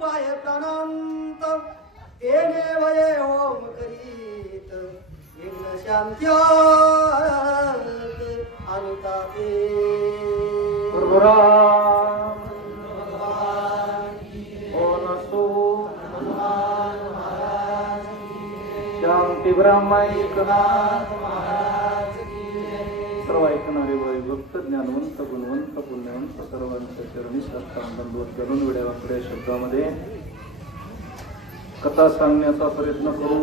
रूपाय प्राणांत येणे वये ओम करीत विघ्न शांत्यात अनुतापे शांती ब्रह्मैकनाथ महाराज की सर्व ऐकणारे भक्त ज्ञानवंत गुणवंत पुण्यवंत सर्वांच्या चरणी श्रद्धांजली करून वेळेवाकड्या शब्दामध्ये कथा सांगण्याचा प्रयत्न करू.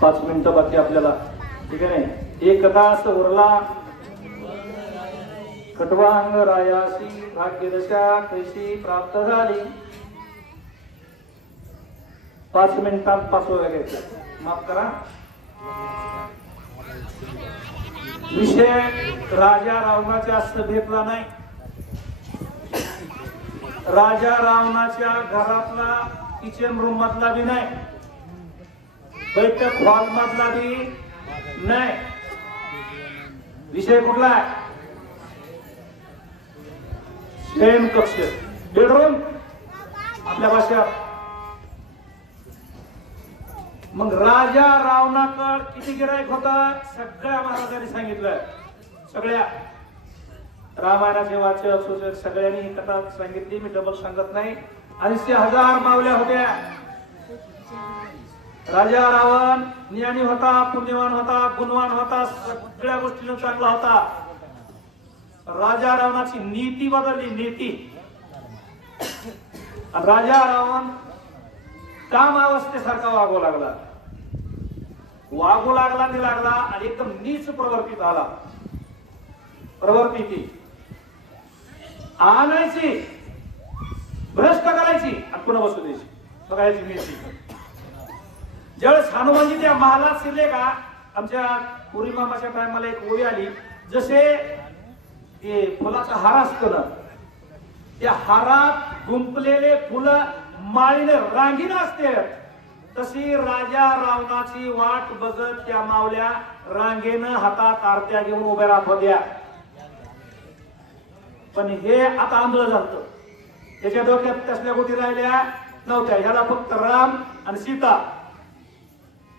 5 मिनिटं बाकी आपल्याला, ठीक आहे. एक कथा असं उरला खटवांग रायासी भाग्यदशा कैसी प्राप्त झाली. 5 मिनिटात 5 वेळा घ्यायचं, माफ करा. विषय राजा रावणाच्या सभेतला नाही, राजा रावणाच्या घरातला किचन रूम मधला बी नाही, बैठक हॉल मधला बी नाही. विषय कुठला आहे? शयन कक्ष, बेडरूम आपल्या भाषेत. मग राजा रावणाकड किती गिराईक होता सगळ्या महाराजांनी सांगितलं. सगळ्या रामायणाचे वाचक सूचक सगळ्यांनी ही कथा सांगितली, मी डबल सांगत नाही. 80,000 मावल्या होत्या. राजा रावण ज्ञानी होता, पुण्यवान होता, गुणवान होता, सगळ्या गोष्टीनं चांगला होता. राजा रावणाची नीती बदलली, नीती. राजा रावण काम अवस्थेसारखा वागू लागला आणि लागला आणि एकदम नीच प्रवृत्ती झाला. प्रवृत्ती ती आणायची, भ्रष्ट करायची आणि पुन्हा बसू द्यायची, बघायची नीती. ज्यावेळेस हनुमानजी त्या महालात शिरले का, आमच्या पुरी मामाच्या टायमाला एक ओवी आली, जसे ते फुलाचा हार असतो ना, त्या हारात गुंपलेले फुलं माळीने रांगीन असते, तशी राजा रावणाची वाट बघत त्या मावल्या रांगेनं हातात आरत्या घेऊन उभ्या राहत होत्या. पण हे आता आंधळ झालं, त्याच्या डोक्यात कसल्या गोष्टी राहिल्या नव्हत्या. ह्याला फक्त राम आणि सीता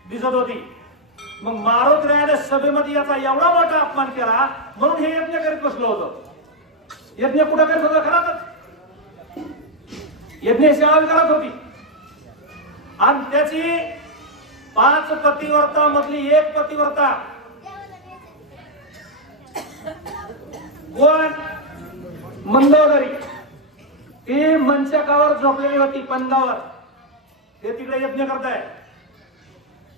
दिसत होती. मग मारुतीने सभेमध्ये याचा एवढा मोठा अपमान केला, म्हणून हे यज्ञ करीत बसलो होतं. यज्ञ कुठं करत होतं? घरातच यज्ञ सेवा करत होती. आणि त्याची 5 पतिव्रता मधली एक पतिव्रता कोण? मंदोदरी. ती मंचकावर झोपलेली होती, पंगावर. ते तिकडे यज्ञ करताय.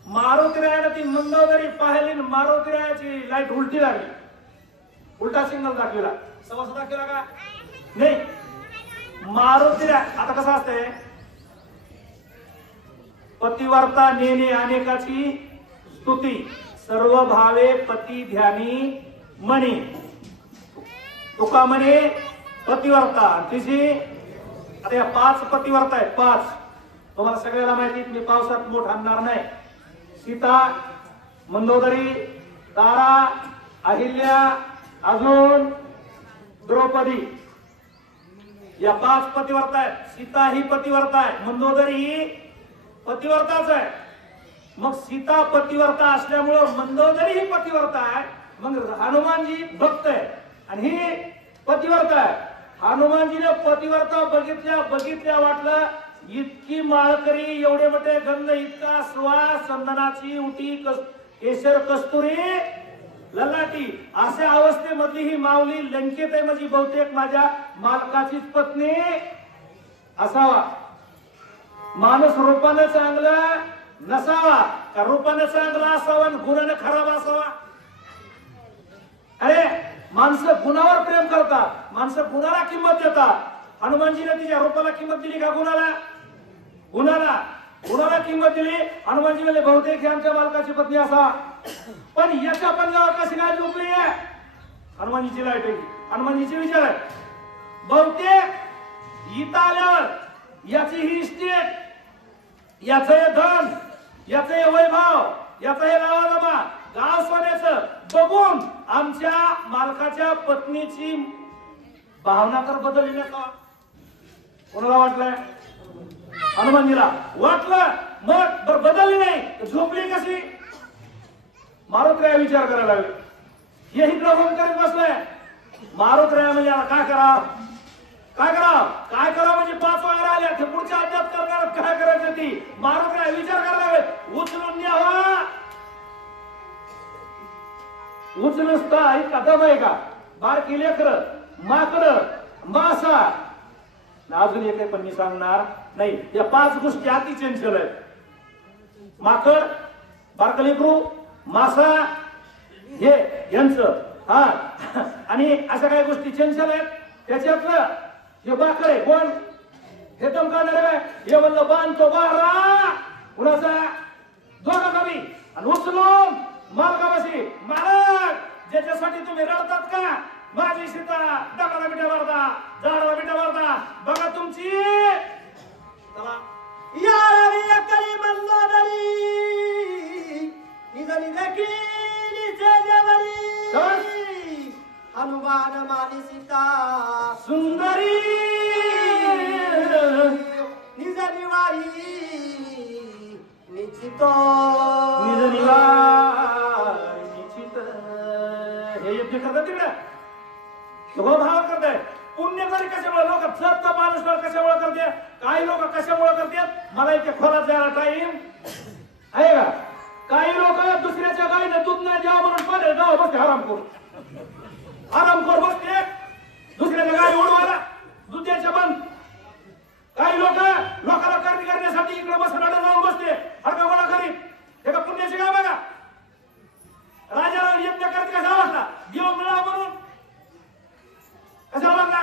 मारुतीरायाला ती मंदोदरी पाहिली, मारुतीरायाची लाईट उलटी लागली, उलटा सिग्नल दाखविला. समज दाखविला का नाही? मारुतीराय आता कसं असतंय, पतिव्रता नेणे अनेकाची स्तुती, सर्व भावे पती ध्यानी म्हणे. तुका म्हणे पतिव्रता. तिची आता या 5 पतिव्रता आहेत. 5 तुम्हाला सगळ्याला माहिती, मी पावसात मोठ आणणार नाही. सीता, मंदोदरी, तारा, अहिल्या, अजून द्रौपदी, या 5 पतिव्रता आहेत. सीता ही पतिव्रता आहे, मंदोदरी ही पतिव्रताच आहे. मग सीता पतिव्रता असल्यामुळं मंदोदरी ही पतिव्रता आहे. मग हनुमानजी भक्त आहे आणि ही पतिव्रता आहे. हनुमानजीने पतिव्रता बघितल्या वाटलं इतकी माळकरी, एवढे मोठे गंध, इतका सुवास, चंदनाची उटी, केशर, कस्तुरी, ललाटी, अशा अवस्थेमधली ही माऊली लंकेत आहे. म्हणजे बहुतेक माझ्या मालकाचीच पत्नी असावा. माणूस रूपानं चांगला नसावा का रूपानं चांगला असावा आणि गुणानं खराब असावा? अरे माणसं गुणावर प्रेम करतात, माणसं गुणाला किंमत देतात. हनुमानजीने तिच्या रूपाला किंमत दिली का? गुणाला किंमत दिली. हनुमानजी म्हणजे बहुतेक ही आमच्या मालकाची पत्नी असा. पण याच्या पंजावर कशी काय झोपली आहे? हनुमानजीची लाईट आहे. हनुमानजीचे विचार आहे, बहुतेक इथं आल्यावर याची ही इस्टेट, याचं हे धन, याचं हे वैभव, याचं हे लावाजमा, गाव सोन्याचं बघून आमच्या मालकाच्या पत्नीची भावना तर बदलल्या का? कोणाला वाटलंय? हनुमानजीला वाटलं, मग बदलली नाही, झोपली कशी? मारुतराया विचार करायला लागले. हे इकडं फोन करत बसलाय. मारुतराया म्हणजे आता काय करा, काय करा, काय करा म्हणजे 5 वेळा आल्या ते पुढच्या अध्यात करणार काय करायचं ती. मारुतराया विचार करायला लागले. उचलून न्यावा, उचलून का दम आहे का? बारकी लेकर, माकड, मासा, अजून एक आहे पण मी सांगणार नाही. या 5 गोष्टी अति चंचल आहेत. माकड, बारकं लेकरू, मासा, हे यांचं हा आणि अशा काही गोष्टी चंचल आहेत. त्याच्यातलं हे बाकड आहे कोण? हे दम काढणार आहे. हे म्हणलं बांधतो बारा कुणाचा? दोघं कमी आणि उचलून मालकापाशी. मालक, ज्याच्यासाठी तुम्ही रडतात का? माझी सीता दगडाला बिटा मारता, झाडाला बिटा मारता, बघा तुमची यारी करी मल्लोदरी निजरी देखी निजे देवरी हनुमान मानी सीता सुंदरी निजरी वारी निश्चितो निज निवार निश्चित. हे यज्ञ करतात तिकडे भाव करताय. पुण्यकारी कशामुळे लोक जप माणूस कशामुळे करते? काही लोक कशामुळे करतात? मला इथे खोलात जायला टाइम आहे का? काही लोक दुसऱ्याच्या गाईने दूध नाही द्यावं म्हणून पाण्यात जावं बसते, आराम करू, आराम करू बसते. दुसऱ्याच्या गाई उडवायला दूध द्यायचं बंद. काही लोकांना करणी करण्यासाठी इकडे बसून जाऊन बसते, हरका गोळा करीत. हे का पुण्याचे गाव बघा. राजाला यज्ञ करते कसा वाटला? देव मिळावा म्हणून कशाला वाटला?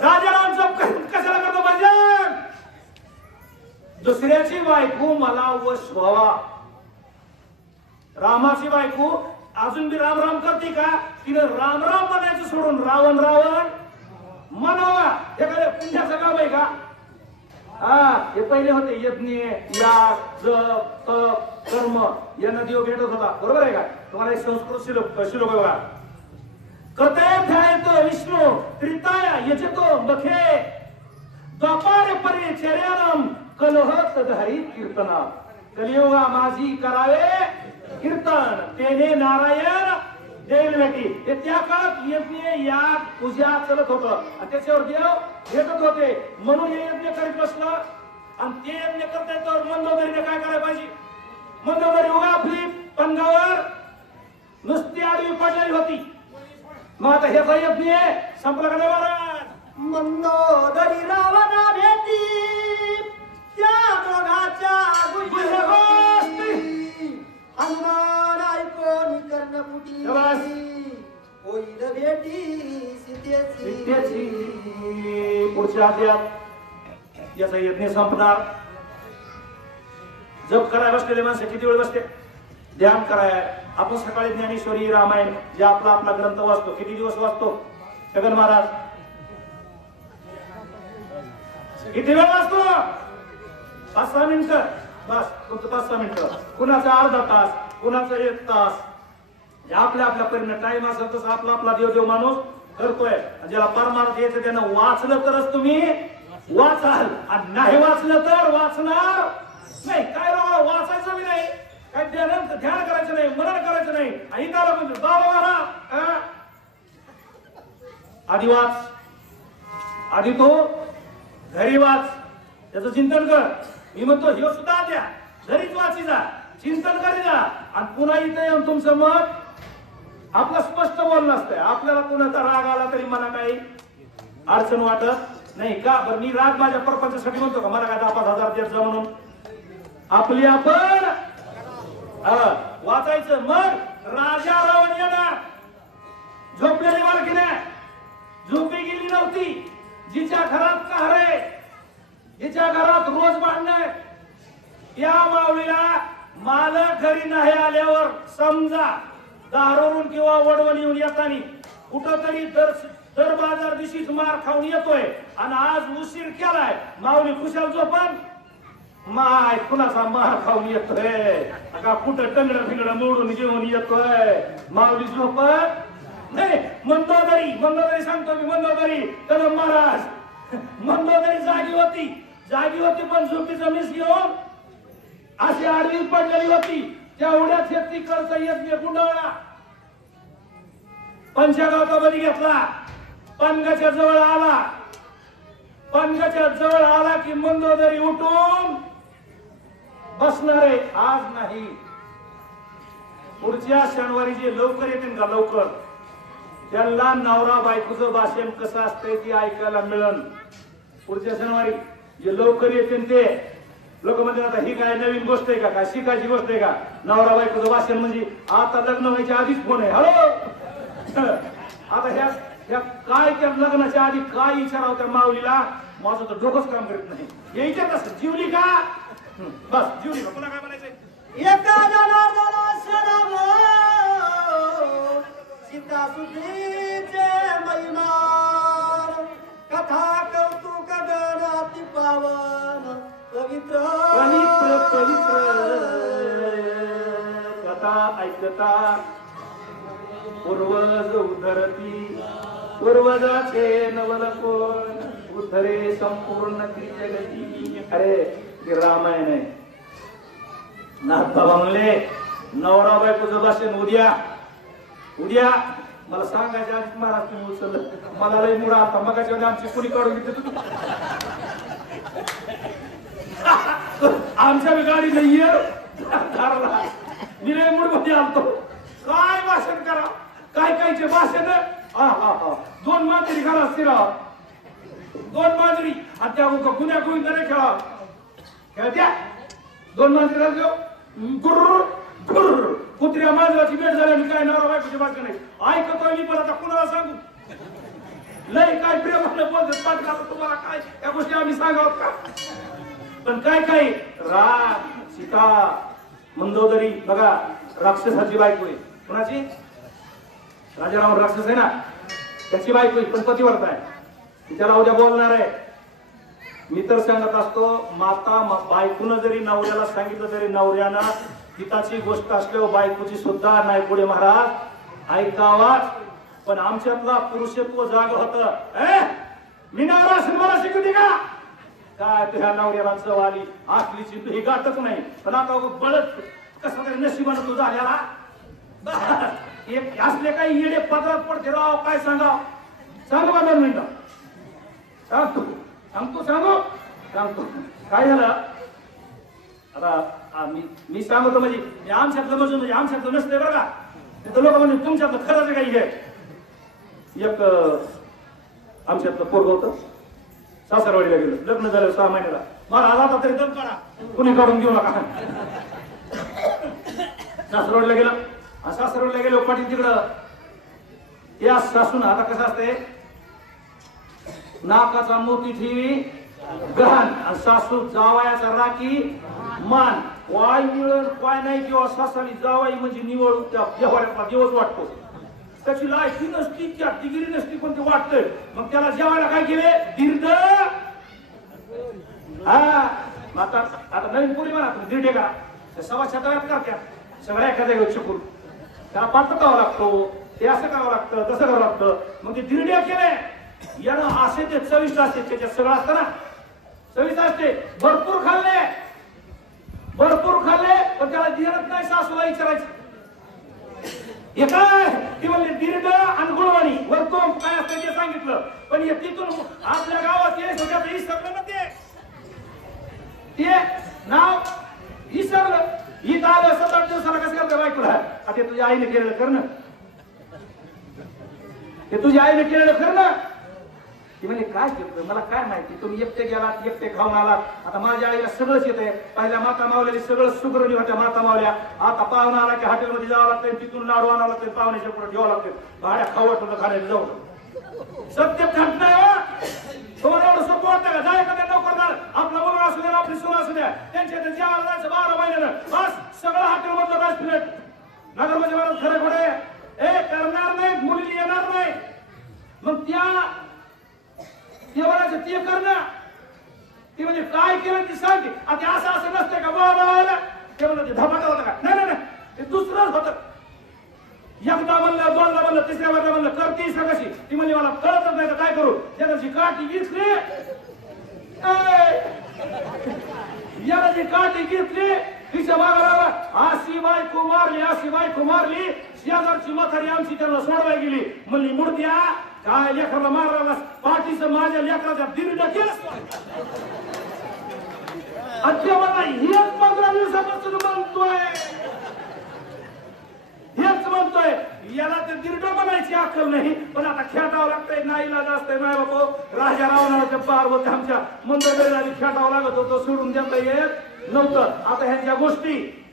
राजाराम जप कशाला करतो? भजन. दुसऱ्याची बायको मला वश व्हावा. रामाची बायको अजून बी राम राम करते का? तिने राम राम म्हणायचं सोडून रावण रावण म्हणावा. एखाद्या पुण्याचं काम आहे का? हा, हे पहिले होते यज्ञ, याग, जप, तप, कर्म यांना देव भेटत होता. बरोबर आहे का? तुम्हाला एक संस्कृत श्लोक बघा. कृतय ध्यायतो विष्णू त्रिताया यजतो मखे द्वापारे परिचर्यानम कलहत धारित कीर्तना. कलियुगा माझी करावे कीर्तन तेने नारायण देईल भेटी. हे त्या काळात यज्ञ, याग, पूजा चलत होतं आणि त्याच्यावर देव भेटत होते. म्हणून हे यज्ञ करीत बसला. आणि ते यज्ञ करताय तर मंदोदरीने काय करायला पाहिजे? मंदोदरी उगा आपली पंगावर नुसती आडवी पडलेली होती. मग आता ह्याचा यज्ञ संपला का नाही महाराज? मंदोदरी रावणा भेटी त्या दोघाच्या गोष्टी हनुमान ऐकून कर्णपुटी होईल भेटी सीतेची. पुढच्या अध्यायात याचा यज्ञ संपणार. जप करायला बसलेले माणसं किती वेळ बसते? ध्यान कराय. आपण सकाळी ज्ञानेश्वरी, रामायण जे आपला आपला ग्रंथ वाचतो, किती दिवस वाचतो? छगन महाराज किती वेळ वाचतो? 5-6 मिनिटं बस. तुमचं 5-6 मिनिटं, कुणाचा अर्धा तास, कुणाचं 1 तास. आपल्या आपल्या परिणाम टाइम असेल तसं आपला आपला देव माणूस करतोय. ज्याला परमार्थ यायचं त्यानं वाचलं तरच तुम्ही वाचाल आणि नाही वाचलं तर वाचणार नाही. काय राव वाचायचं बी नाही, काय ध्यान करायचं नाही, मनन करायचं नाही. आणि त्याला म्हणजे बाबा मला आधी वाच, आधी तो घरी वाच, त्याचं चिंतन कर. मी म्हणतो हे सुद्धा द्या, घरीच वाची जा, चिंतन करी जा आणि पुन्हा इथे येऊन तुमचं मत आपलं स्पष्ट बोलणं असतंय. आपल्याला कुणाचा राग आला तरी मला काही अडचण वाटत नाही का? बरं मी राग माझ्या परपंचासाठी म्हणतो का? मला काय 10-5 हजार देत जा म्हणून? आपली आपण वाचायचं. मग राजा रावण येणार. झोपलेली बालकी नाही, झोपी गेली नव्हती. जिच्या घरात कहारे, जिच्या घरात रोज भांडणे, या माऊलीला मालक घरी नाही आल्यावर समजा दारोरून किंवा वडवण येऊन येतानी कुठंतरी दर बाजार दिवशीच मार खाऊन येतोय आणि आज उशीर केलाय. माऊली खुशाल झोपण माय कुणाचा मार खाऊन येतोय का? कुठं टंगड फिंगड मोडून घेऊन येतोय. माऊली झोपत नाही मंदोदरी सांगतो मी, मंदोदरी कदम महाराज मंदोदरी जागी होती पण झोपीचं मिस घेऊन अशी आडवी पडलेली होती. त्या उड्यात शेती करता येत नाही गुंडाळा पंचगावचा बली घेतला. पनगाच्या जवळ आला की मंदोदरी उठून बसणारे आज नाही, पुढच्या शनिवारी जे लवकर येतील का लवकर त्यांना नवरा बायकोचं भाषण कसं असतंय ते ऐकायला मिळेल. पुढच्या शनिवारी जे लवकर येतील ते लोक म्हणतात आता ही काय नवीन गोष्ट आहे का, काय शिकायची गोष्ट आहे का? नवरा बायकोचं भाषण म्हणजे आता लग्न व्हायच्या आधीच फोन आहे. हॅलो आता ह्या काय त्या लग्नाच्या आधी काय विचारावं त्या माऊलीला, माझं तर डोकंच काम करत नाही. हे विचारत असत जीवली का, बस जीवली का, पुन्हा काय म्हणायचंय? एका जनार्दन शरण सीता सुखीचे महिमान, कथा कौतुक गणाती पावन पवित्र कथा ऐकता पूर्वज उद्धरती, पूर्वजाचे नवल कोण उद्धरे संपूर्ण जगती. अरे ते रामायण आहे. नाथबाबा म्हणले नवरा बायकोचं भाषण उद्या मला सांगायच्या आधीच महाराज तुम्ही उचललं. मला लय मुळा आता मगाच्या वेळी आमची कुणी काढून घेतली आमच्या गाडी नाहीये मी लय मूड मध्ये आलतो. काय भाषण करा, काय कायचे भाषण. दोन मांजरी घाला स्थिरा, दोन मांजरी आणि त्या गुन्ह्या गोविंदाने खेळत्या. दोन मांजरी घालतो गुर्र गुर्र, कुत्र्या मांजराची भेट झाली काय नवरा बायकोची भाषण नाही ऐकतोय मी. पण आता कुणाला सांगू, लय काय प्रेमानं बोलत पाठ घालतो तुम्हाला काय त्या गोष्टी आम्ही सांगावं का? पण काय राम सीता मंदोदरी बघा राक्षसाची बायको आहे. कोणाची? राजाराम राक्षस आहे ना, त्याची बायको पण पतिव्रता आहे. त्याला उद्या बोलणार आहे. मी तर सांगत असतो माता बायकोनं जरी नवऱ्याला सांगितलं तरी नवऱ्यानं हिताची गोष्ट असल्यावर बायकोची सुद्धा नाही पुढे महाराज ऐकावाच. पण आमच्यातला पुरुषत्व जाग होत. मी नवरा मला शिकवते का काय तुझ्या नवऱ्याला चव आली आखलीची ही गाठच नाही. पण आता बळत कसा तरी नशिबानं तू झाल्याला एक असले काही येडे पदरात पडते राव. काय सांगू का 2 मिनिटं सांगतो काय झालं आता मी सांगतो म्हणजे आमच्यातलं म्हणजे आमच्यातलं नसते बरं का. तिथं लोक म्हणजे तुमच्यातलं खरंच काही आहे. एक आमच्यातलं पोरग होतं सासरवाडीला गेलं, लग्न झालं 6 महिन्याला. मला आता तरी दम काढा, कुणी काढून घेऊ नका. सासरवाडीला गेलो पाटील तिकडं या सासून आता कसं असते नाकाचा मोती ठेवी गहन आणि सासू जावायाचा राखी मान. वाय मिळून काय नाही किंवा सासानी जावाई म्हणजे निवड त्या व्यवहारातला दिवस वाटतो. त्याची लायकी नसती त्या डिग्री नसती पण ते वाटतंय. मग त्याला जेवायला काय केले दीर्घ. आता नवीन पुरी म्हणा तुम्ही दीर्घ करा, त्या 7.5 करत्या सगळ्या एखाद्या शिकून त्याला पाठ करावं लागतो. ते असं करावं लागतं तसं करावं लागतं. मग ते दीर्घ केले यानं असे ते चविष्ट असते. त्याच्यात सगळं असतं ना चविष्ट असते. भरपूर खाल्ले पण त्याला दिरत नाही. सासूला विचारायचं हे काय ती म्हणले दीर्घ आणि गुणवाणी वरतोम काय असतं ते सांगितलं. पण हे तिथून आपल्या गावात ये सगळं विसरलं ना ते नाव विसरलं. ही आलं 7-8 दिवसाला कसं करतं बायकोला. आता तुझ्या आईने केलेलं कर ना, ते तुझ्या आईने केलेलं कर ना. ती म्हणजे काय केलं मला काय माहिती. तुम्ही एकटे गेलात एकटे खाऊन आलात. आता माझ्या आईला सगळंच येतंय. पहिल्या माता मावल्याने सगळं सुगरणी होत्या माता मावल्या. आता पाहुणा आला की हॉटेलमध्ये जावं लागतं, तिथून लाडू आणावं लागतं, पाहुण्याच्या पुढे ठेवावं लागतं. भाड्या खाऊ वाटलं खाण्याला जाऊ सत्य घटना आहे. तुम्हाला एवढं सोपं वाटतं का? जाय का त्या नोकरदार आपला मुलगा असू द्या आपली सून असू द्या त्यांच्या जेवायला जायचं 12 महिन्यानं बस सगळं हॉटेलमधलं राईस प्लेट. नगर म्हणजे मला खरं खोडे करणार नाही मुली येणार नाही. मग त्या देवाचं ते करणं ते म्हणजे काय केलं ते सांगते. आता असं नसतं का बोला ते म्हणत धपाटा होता का? नाही ते दुसरंच होतं. एकदा म्हणलं दोनदा म्हणलं तिसऱ्या वेळेला म्हणलं करतीस का कशी ती म्हणजे मला कळतच नाही तर काय करू त्याची काठी घेतली याची काठी घेतली तिच्या मागाला अशी बायको मारली शेजारची म्हातारी आमची त्यांना सोडवाय गेली म्हणली मूर्त्या काय लेकराला मारला पाठीचं माझ्या लेकराच्या दिरड केलं मला हेच 15 दिवसापासून म्हणतोय याला ते दीर्घ म्हणायची अक्कल नाही पण आता खेटावं लागतंय नाईला जास्त नाही बाबा राजा रावणाच्या पार्वती आमच्या मंदिराला खेटावं लागत होतं सोडून देता येत नव्हतं आता ह्यांच्या गोष्टी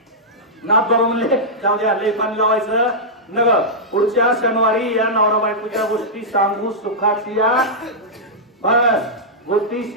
नाथ बरोबर म्हणले जाऊ द्या लय पाणी लावायचं नग पुढच्या शनिवारी या नवरा बायकोच्या गोष्टी सांगू सुखाची या बस गोष्टी